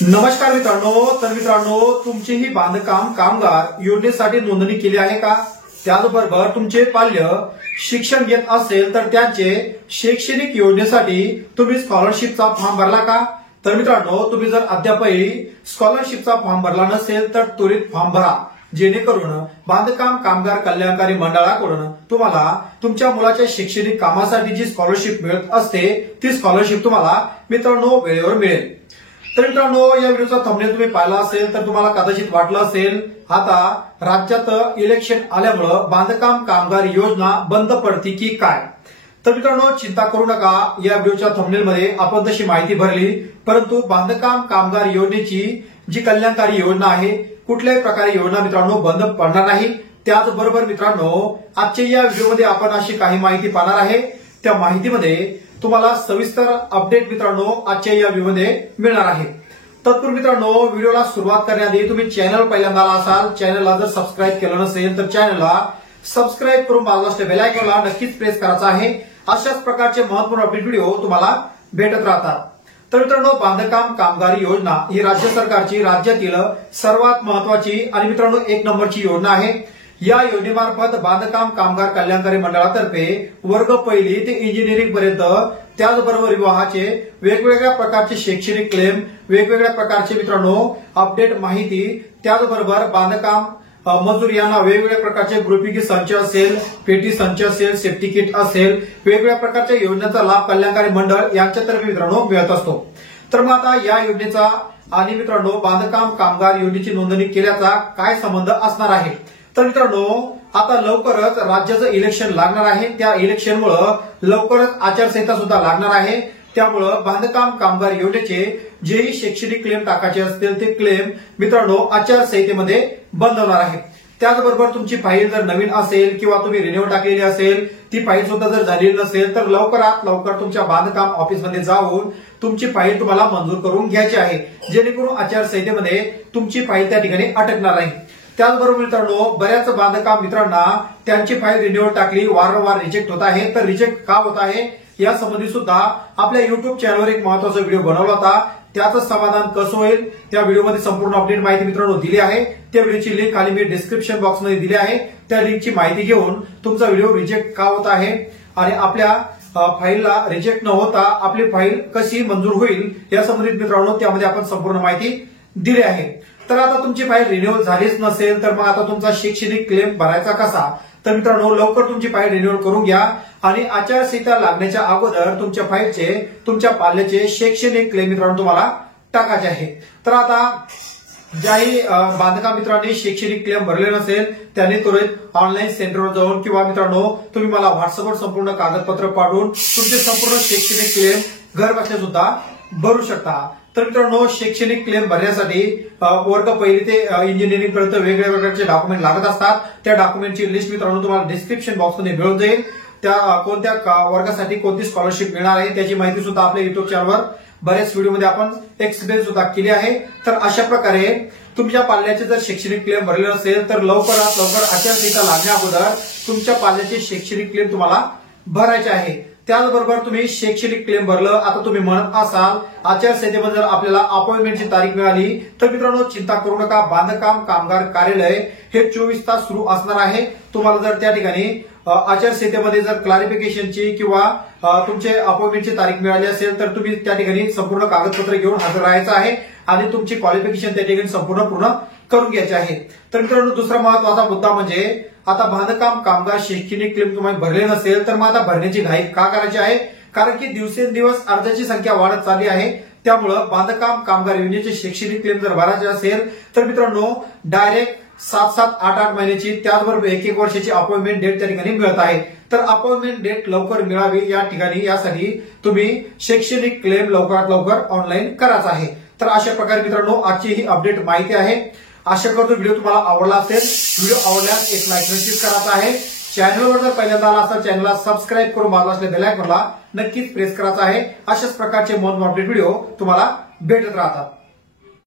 नमस्कार मित्रांनो, तुमची ही बांधकाम कामगार योजनेसाठी नोंदणी केली आहे का? त्याचबरोबर तुमचे पाल्य शिक्षण घेत असेल तर त्यांचे शैक्षणिक योजनेसाठी तुम्ही स्कॉलरशिपचा फॉर्म भरला का? तर मित्रांनो, तुम्ही जर अद्यापही स्कॉलरशिपचा फॉर्म भरला नसेल तर त्वरित फॉर्म भरा, जेणेकरून बांधकाम कामगार कल्याणकारी मंडळाकडून तुम्हाला तुमच्या मुलाच्या शैक्षणिक कामासाठी जी स्कॉलरशिप मिळत असते ती स्कॉलरशिप तुम्हाला मित्रांनो वेळेवर मिळेल। तर मित्रांनो, या व्हिडिओचा थंबनेल तुम्ही पाहिला असेल तर तुम्हाला कदाचित वाटलं असेल आता राज्यात इलेक्शन आल्यामुळे बांधकाम कामगार योजना बंद पडती की काय? तर मित्रांनो, चिंता करू नका, या व्हिडिओच्या थंबनेलमध्ये आपण तशी माहिती भरली, परंतु बांधकाम कामगार योजनेची जी कल्याणकारी योजना आहे कुठल्याही प्रकारे योजना मित्रांनो बंद पडणार नाही। त्याचबरोबर मित्रांनो, आजच्या या व्हिडिओमध्ये आपण अशी काही माहिती पाहणार आहे, त्या माहितीमध्ये तुम्हाला सविस्तर अपडेट मित्रांनो आजच्या या व्हिडिओमध्ये मिळणार आहे। तत्पूर्वी मित्रांनो, व्हिडिओला सुरुवात करण्याआधी तुम्ही चॅनल पहिल्यांदा आला असाल, चॅनलला जर सबस्क्राईब केलं नसेल तर चॅनलला सबस्क्राईब करून बाजूला असलेल्या बेल आयकॉनला नक्कीच प्रेस करायचा आहे। अशाच प्रकारचे महत्त्वपूर्ण अपडेट व्हिडिओ तुम्हाला भेटत राहतात। तर मित्रांनो, बांधकाम कामगार योजना ही राज्य सरकारची राज्यातील सर्वात महत्वाची आणि मित्रांनो एक नंबरची योजना आहे। या योजनेमार्फत बांधकाम कामगार कल्याणकारी मंडळातर्फे वर्ग पहिली ते इंजिनिअरिंग पर्यंत, त्याचबरोबर विवाहाचे वेगवेगळ्या प्रकारचे शैक्षणिक क्लेम, वेगवेगळ्या प्रकारचे मित्रांनो अपडेट माहिती, त्याचबरोबर बांधकाम मजूर यांना वेगवेगळ्या प्रकारचे ग्रुपिंग संच असेल, पेटी संच असेल, सेफ्टी किट असेल, वेगवेगळ्या प्रकारच्या योजनेचा लाभ कल्याणकारी मंडळ यांच्यातर्फे मित्रांनो मिळत असतो। तर मग आता या योजनेचा आणि मित्रांनो बांधकाम कामगार योजनेची नोंदणी केल्याचा काय संबंध असणार आहे? तर मित्रांनो, आता लवकरच राज्याचं इलेक्शन लागणार आहे, त्या इलेक्शनमुळे लवकरच आचारसंहिता सुद्धा लागणार आहे। त्यामुळे बांधकाम कामगार योजनेचे जेही शैक्षणिक क्लेम टाकायचे असतील ते क्लेम मित्रांनो आचारसंहितेमध्ये बंद होणार आहे। त्याचबरोबर तुमची फाईल जर नवीन असेल किंवा तुम्ही रिन्यू टाकलेली असेल, ती फाईल सुद्धा जर झालेली नसेल तर लवकरात लवकर तुमच्या बांधकाम ऑफिसमध्ये जाऊन तुमची फाईल तुम्हाला मंजूर करून घ्यायची आहे, जेणेकरून आचारसंहितेमध्ये तुमची फाईल त्या ठिकाणी अटकणार नाही। त्याचबरोबर मित्रांनो, बऱ्याच बांधकाम मित्रांना त्यांची फाईल रिन्यूअल टाकली वारंवार रिजेक्ट होत आहे, तर रिजेक्ट का होत आहे या संबंधी सुद्धा आपल्या युट्यूब चॅनलवर एक महत्त्वाचा व्हिडिओ बनवला होता। त्याचं समाधान कसं होईल त्या व्हिडिओमध्ये संपूर्ण अपडेट माहिती मित्रांनो दिली आहे। त्या व्हिडिओची लिंक खाली मी डिस्क्रिप्शन बॉक्समध्ये दिली आहे। त्या लिंकची माहिती घेऊन तुमचा व्हिडिओ रिजेक्ट का होत आहे आणि आपल्या फाईलला रिजेक्ट न होता आपली फाईल कशी मंजूर होईल या संबंधित मित्रांनो त्यामध्ये आपण संपूर्ण माहिती दिली आहे। तर आता तुमची फाईल रिन्यूअल झालीच नसेल तर मग आता तुमचा शैक्षणिक क्लेम भरायचा कसा? तर मित्रांनो, लवकर तुमची फाईल रिन्यूअल करून घ्या आणि आचारसंहिता लागण्याच्या अगोदर तुमच्या फाईलचे तुमच्या पाल्याचे शैक्षणिक क्लेम मित्रांनो तुम्हाला टाकायचे आहे। तर आता ज्याही बांधकाम मित्रांनी शैक्षणिक क्लेम भरले नसेल त्यांनी त्वरित ऑनलाईन सेंटरवर जाऊन किंवा मित्रांनो तुम्ही मला व्हॉट्सअपवर संपूर्ण कागदपत्र पाठवून तुमचे संपूर्ण शैक्षणिक क्लेम घर बसल्या सुद्धा भरू शकता। तर मित्रांनो, शैक्षणिक क्लेम भरण्यासाठी वर्ग पहिली ते इंजिनिअरिंग पर्यंत वेगवेगळ्या प्रकारचे डॉक्युमेंट लागत असतात। त्या डॉक्युमेंटची लिस्ट मित्रांनो तुम्हाला डिस्क्रिप्शन बॉक्समध्ये मिळून जाईल। त्या कोणत्या वर्गासाठी कोणती स्कॉलरशिप मिळणार आहे त्याची माहिती सुद्धा आपल्या युट्यूब चॅनलवर बऱ्याच व्हिडिओमध्ये आपण एक्सप्लेन सुद्धा केली आहे। तर अशा प्रकारे तुमच्या पाल्याचे जर शैक्षणिक क्लेम भरले असेल तर लवकरात लवकर आचारसंहिता लागण्या अगोदर तुमच्या पाल्याचे शैक्षणिक क्लेम तुम्हाला भरायचे आहे। त्याचबरोबर तुम्ही शैक्षणिक क्लेम भरलं, आता तुम्ही म्हणत असाल आचारसंहितेमध्ये जर आपल्याला अपॉइंटमेंटची तारीख मिळाली तर मित्रांनो चिंता करू नका, बांधकाम कामगार कार्यालय हे 24 तास सुरू असणार आहे। तुम्हाला जर त्या ठिकाणी आचारसंहितेमध्ये जर क्लॅरिफिकेशनची किंवा तुमचे अपॉइंटमेंटची तारीख मिळाली असेल तर तुम्ही त्या ठिकाणी संपूर्ण कागदपत्र घेऊन हजर राहायचं आहे आणि तुमची क्वालिफिकेशन त्या ठिकाणी संपूर्ण पूर्ण करून घ्यायचे आहे। तर मित्रांनो, दुसरा महत्वाचा मुद्दा म्हणजे आता बांधकाम कामगार शैक्षणिक क्लेम तुम्ही भरले नसेल तर मग आता भरण्याची घाई का करायची आहे? कारण की दिवसेंदिवस अर्जाची संख्या वाढत चालली आहे। त्यामुळे बांधकाम कामगार योजनेचे शैक्षणिक क्लेम जर भरायचे असेल तर मित्रांनो डायरेक्ट 7-7, 8-8 महिन्याची त्याचबरोबर 1-1 वर्षाची अपॉइंटमेंट डेट त्या ठिकाणी मिळत आहे। तर अपॉइंटमेंट डेट लवकर मिळावी या ठिकाणी यासाठी तुम्ही शैक्षणिक क्लेम लवकरात लवकर ऑनलाईन करायचा आहे। तर अशा प्रकारे मित्रांनो आजची ही अपडेट माहिती आहे। आशा करतो व्हिडिओ तुम्हाला आवडला असेल। व्हिडिओ आवडल्यास एक लाईक नक्कीच करायचा आहे। चॅनलवर जर पहिल्यांदा आला असेल चॅनलला सबस्क्राईब करून बाजूला असलेल्या बेल आयकॉनला नक्कीच प्रेस करायचा आहे। अशाच प्रकारचे महत्त्वपूर्ण अपडेट व्हिडिओ तुम्हाला भेटत राहतात।